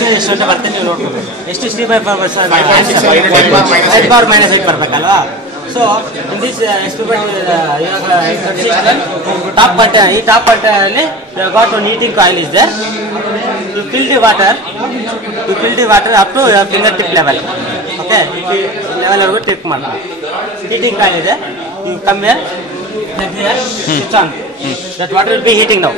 Actually ಎಷ್ಟು ಅಂತ ಬರ್ತದೆ ನೀವು ನೋಡ್ಕೋಬೇಕು. ಎಷ್ಟು 3/5 ಮೈನಸ್ 8 ಬರಬೇಕಲ್ವಾ. ಸೊ ಇನ್ ದಿಸ್ ಎಕ್ಸ್ಪೆರಿಮೆಂಟ್ ಇವಾಗ ಟಾಪ್ ಬಟನ್, ಈ ಟಾಪ್ ಬಟನ್ ಅಲ್ಲಿ got one heating coil is there. You fill the water up to finger tip level. Okay, level ವರೆಗೂ ಟಿಪ್ ಮಾಡಿ. ಹೀಟಿಂಗ್ ಕಾಯಿಲ್ ಇದೆ, you come here, switch on. That water will be heating now.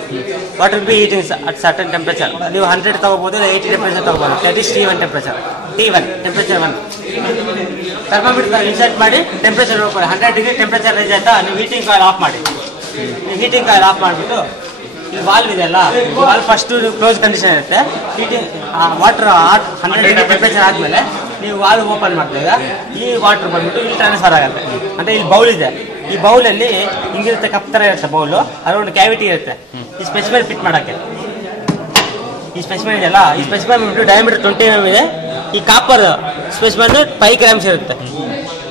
Water will be heating at certain temperature. ನೀವು 100 ತಗೋಬಹುದು, 80 temperature ತಗೋಬಹುದು. That is T1 temperature. T1 temperature 1. Thermometer insert ಮಾಡಿ temperature ನೋಡ್ಕೊಳ್ಳಿ. 100 degree temperature rice ಆಯ್ತಾ, ನೀವು heating coil of ಮಾಡಿ. ನೀವು heating coil of ಮಾಡಿಬಿಟ್ಟು ಇಲ್ಲಿ ವಾಲ್ವ್ ಇದೆಯಲ್ಲ, ವಾಲ್ವ್ ಫಸ್ಟ್ ಕ್ಲೋಸ್ ಕಂಡೀಷನ್ ಇರುತ್ತೆ. ಹೀಟಿಂಗ್ ವಾಟರ್ 100 ಡಿಗ್ರಿ ಟೆಂಪರೇಚರ್ ಆದಮೇಲೆ ನೀವು ವಾಲ್ವ್ ಓಪನ್ ಮಾಡಿದಾಗ ಈ ವಾಟರ್ ಬಂದ್ಬಿಟ್ಟು ಇಲ್ಲಿ ಟ್ರಾನ್ಸ್ಫರ್ ಆಗುತ್ತೆ. ಅಂದರೆ ಇಲ್ಲಿ ಬೌಲ್ ಇದೆ, ಈ ಬೌಲಲ್ಲಿ ಹಿಂಗಿರುತ್ತೆ, ಕಪ್ ಥರ ಇರುತ್ತೆ ಬೌಲು, ಅದರೊಂದು ಕ್ಯಾವಿಟಿ ಇರುತ್ತೆ. ಈ ಸ್ಪೆಸಿಮನ್ ಫಿಟ್ ಮಾಡೋಕ್ಕೆ ಈ ಸ್ಪೆಸಿಮನ್ ಇದೆಯಲ್ಲ, ಈ ಸ್ಪೆಸಿಮನ್ ಬಂದ್ಬಿಟ್ಟು ಡಯಾಮೀಟರ್ 20 mm ಇದೆ. ಈ ಕಾಪರ್ ಸ್ಪೆಸಿಮನ್ 5 ಗ್ರಾಮ್ಸ್ ಇರುತ್ತೆ,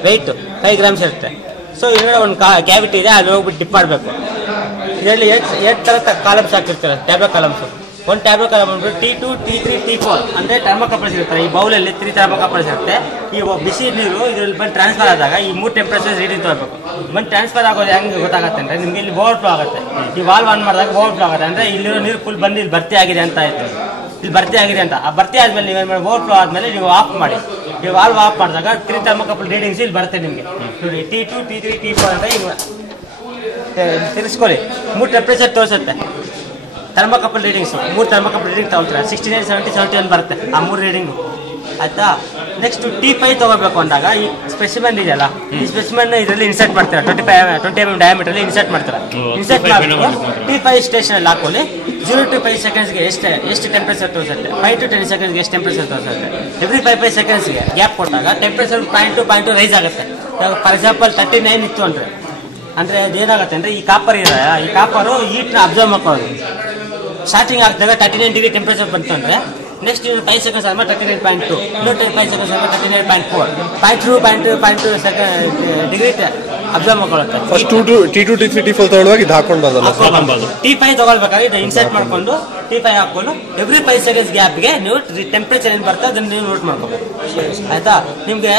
ವೆಯ್ಟ್ 5 ಗ್ರಾಮ್ಸ್ ಇರುತ್ತೆ. ಸೊ ಇದರಲ್ಲಿ ಒಂದು ಕ್ಯಾವಿಟಿ ಇದೆ, ಅಲ್ಲಿ ಹೋಗ್ಬಿಟ್ಟು ಡಿಪ್ ಮಾಡಬೇಕು. ಇದರಲ್ಲಿ 8 ಥರ ಕಾಲಮ್ಸ್ ಹಾಕಿರ್ತಾರೆ, ಟ್ಯಾಬ್ಲೆಟ್ ಕಾಲಮ್ಸು. ಒಂದು ಟ್ಯಾಬ್ಲೆಟ್ ಕಾಲಮ್ ಬಂದ್ಬಿಟ್ಟು T2, T3, T4 ಅಂದರೆ ಥರ್ಮೋಕಪಲ್ಸ್ ಇರ್ತಾರೆ. ಈ ಬೌಲಲ್ಲಿ 3 ಥರ್ಮೋಕಪಲ್ಸ್ ಇರುತ್ತೆ. ಈ ಬಿಸಿ ನೀರು ಇದರಲ್ಲಿ ಬಂದು ಟ್ರಾನ್ಸ್ಫರ್ ಆದಾಗ ಈ 3 ಟೆಂಪರೇಚರ್ ರೀಡಿಂಗ್ ತಗೋಬೇಕು. ಬಂದು ಟ್ರಾನ್ಸ್ಫರ್ ಆಗೋದು ಹೆಂಗೆ ಗೊತ್ತಾಗುತ್ತೆ ಅಂದರೆ, ನಿಮಗೆ ಇಲ್ಲಿ ಓವರ್ಫ್ಲೋ ಆಗುತ್ತೆ. ಈ ವಾಲ್ವ್ ಆನ್ ಮಾಡಿದಾಗ ಓವರ್ಫ್ಲೋ ಆಗುತ್ತೆ, ಅಂದರೆ ಇಲ್ಲಿರೋ ನೀರು ಫುಲ್ ಬಂದು ಇಲ್ಲಿ ಭರ್ತಿ ಆಗಿದೆ ಅಂತ ಆಯಿತು. ಇಲ್ಲಿ ಭರ್ತಿ ಆಗಿದೆ ಅಂತ, ಆ ಭರ್ತಿ ಆದಮೇಲೆ ನೀವೇನು ಮಾಡಿ, ಓವರ್ಫ್ಲೋ ಆದಮೇಲೆ ನೀವು ಆಫ್ ಮಾಡಿ. ಈ ವಾಲ್ವ್ ಆಫ್ ಮಾಡಿದಾಗ 3 ಥರ್ಮೋಕಪಲ್ ರೀಡಿಂಗ್ಸ್ ಇಲ್ಲಿ ಬರುತ್ತೆ ನಿಮಗೆ. ನೋಡಿ T2, T3, T4 ಅಂತ ಈಗ ತಿರ್ಸ್ಕೊಳ್ಳಿ. 3 ಟೆಂಪರೇಚರ್ ತೋರಿಸುತ್ತೆ ಥರ್ಮೋಕಪಲ್ ರೀಡಿಂಗ್ಸು. 3 ಥರ್ಮೋಕಪಲ್ ರೀಡಿಂಗ್ ತಗೊಳ್ತಾರೆ. 69, 70, 71 ಬರುತ್ತೆ ಆ 3 ರೀಡಿಂಗು, ಆಯಿತಾ. ನೆಕ್ಸ್ಟ್ T5 ತೊಗೋಬೇಕು ಅಂದಾಗ ಈ ಸ್ಪೆಸಿಮನ್ ಇದೆಯಲ್ಲ, ಈ ಸ್ಪೆಸಿಮನ್ ಇದರಲ್ಲಿ ಇನ್ಸರ್ಟ್ ಮಾಡ್ತಾರೆ. 20 mm ಡಯಾಮೀಟರಲ್ಲಿ ಇನ್ಸರ್ಟ್ ಮಾಡ್ತಾರೆ. ಇನ್ಸರ್ಟ್ ಮಾಡಿಬಿಟ್ಟು T5 ಸ್ಟೇಷನಲ್ಲಿ ಹಾಕೊಳ್ಳಿ. 0 to 5 ಸೆಕೆಂಡ್ಸ್ಗೆ ಎಷ್ಟು ಟೆಂಪರೇಚರ್ ತೋರಿಸುತ್ತೆ, 5 to 10 ಸೆಕೆಂಡ್ಸ್ಗೆ ಎಷ್ಟು ಟೆಂಪರೇಚರ್ ತೋರಿಸುತ್ತೆ. ಎವ್ರಿ 5 ಸೆಕೆಂಡ್ಸ್ಗೆ ಗ್ಯಾಪ್ ಕೊಟ್ಟಾಗ ಟೆಂಪರೇಚರ್ 0.2 ರೈಸ್ ಆಗುತ್ತೆ. ಫಾರ್ ಎಕ್ಸಾಂಪಲ್ 39 ಇತ್ತು ಅಂದರೆ ಅದೇನಾಗುತ್ತೆ ಅಂದರೆ, ಈ ಕಾಪರ್ ಇದೆ, ಈ ಕಾಪರು ಹೀಟ್ನ ಅಬ್ಸರ್ವ್ ಮಾಡ್ಕೊಳ್ಳೋದು. ಸ್ಟಾರ್ಟಿಂಗ್ ಆಗ್ದಾಗ 39 ಡಿಗ್ರಿ ಟೆಂಪರೇಚರ್ ಬಂತು ಅಂದರೆ, ನೆಕ್ಸ್ಟ್ 5 ಸೆಕೆಂಡ್ಸ್ ಆದ್ಮೇಲೆ 39.2, ಇನ್ನೊಂದು 5 ಸೆಕೆಂಡ್ಸ್ ಆದ್ಮೇಲೆ 39.4, 0.2 degree observe ಮಾಡ್ಕೊಳ್ಳುತ್ತೆ. First T2, T3, T4 ತಗೊಳ್ಳುವಾಗ ಇದು ಹಾಕೊಂಡು ಬರಲ್ಲ. T5 ತಗೊಳ್ಬೇಕಾದ್ರೆ ಇದು ಇನ್ಸರ್ಟ್ ಮಾಡ್ಕೊಂಡು T5 ಹಾಕೊಂಡು ಎವ್ರಿ 5 ಸೆಕೆಂಡ್ಸ್ ಗ್ಯಾಪ್ಗೆ ನೀವು ಟೆಂಪರೇಚರ್ ಏನು ಬರುತ್ತೆ ಅದನ್ನು ನೀವು ನೋಟ್ ಮಾಡ್ಕೋಬೇಕು, ಆಯಿತಾ. ನಿಮಗೆ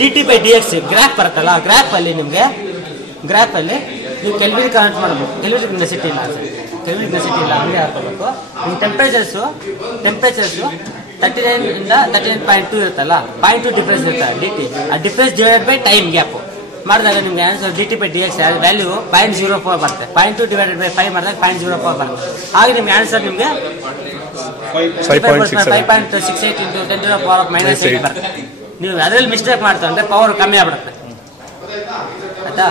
dt/dx ಗ್ರಾಫ್ ಬರುತ್ತಲ್ಲ, ಗ್ರಾಫಲ್ಲಿ ನೀವು ಕೆಲ್ವಿನ್ ಕನ್ವರ್ಟ್ ಮಾಡಬೇಕು. ಕೆಲ್ವಿನ್ ನೆಸಿಟಿ ಇಲ್ಲ ಹಂಗೆ ಹಾಕೋಬೇಕು. ನಿಮ್ಮ ಟೆಂಪ್ರೇಚರ್ಸು 39 ಇಂದ 39.2 ಇರುತ್ತಲ್ಲ, 0.2 ಡಿಫ್ರೆನ್ಸ್ ಇರುತ್ತೆ dt. ಆ difference divided by time gap ಮಾಡಿದಾಗ ನಿಮ್ಗೆ ಆನ್ಸರ್ dt/dx ವ್ಯಾಲ್ಯೂ 0.04 ಬರುತ್ತೆ. 0.2 ಡಿವೈಡೆಡ್ ಬೈ 5 ಮಾಡಿದಾಗ 0.04 ಬರುತ್ತೆ. ಹಾಗೆ ನಿಮ್ಗೆ ಆನ್ಸರ್ ನಿಮಗೆ 5.68 into 10⁻⁻8 ಬರುತ್ತೆ. ನೀವು ಅದರಲ್ಲಿ ಮಿಸ್ಟೇಕ್ ಮಾಡ್ತಾ ಅಂದರೆ ಪವರ್ ಕಮ್ಮಿ ಆಗ್ಬಿಡುತ್ತೆ, ಆಯಿತಾ.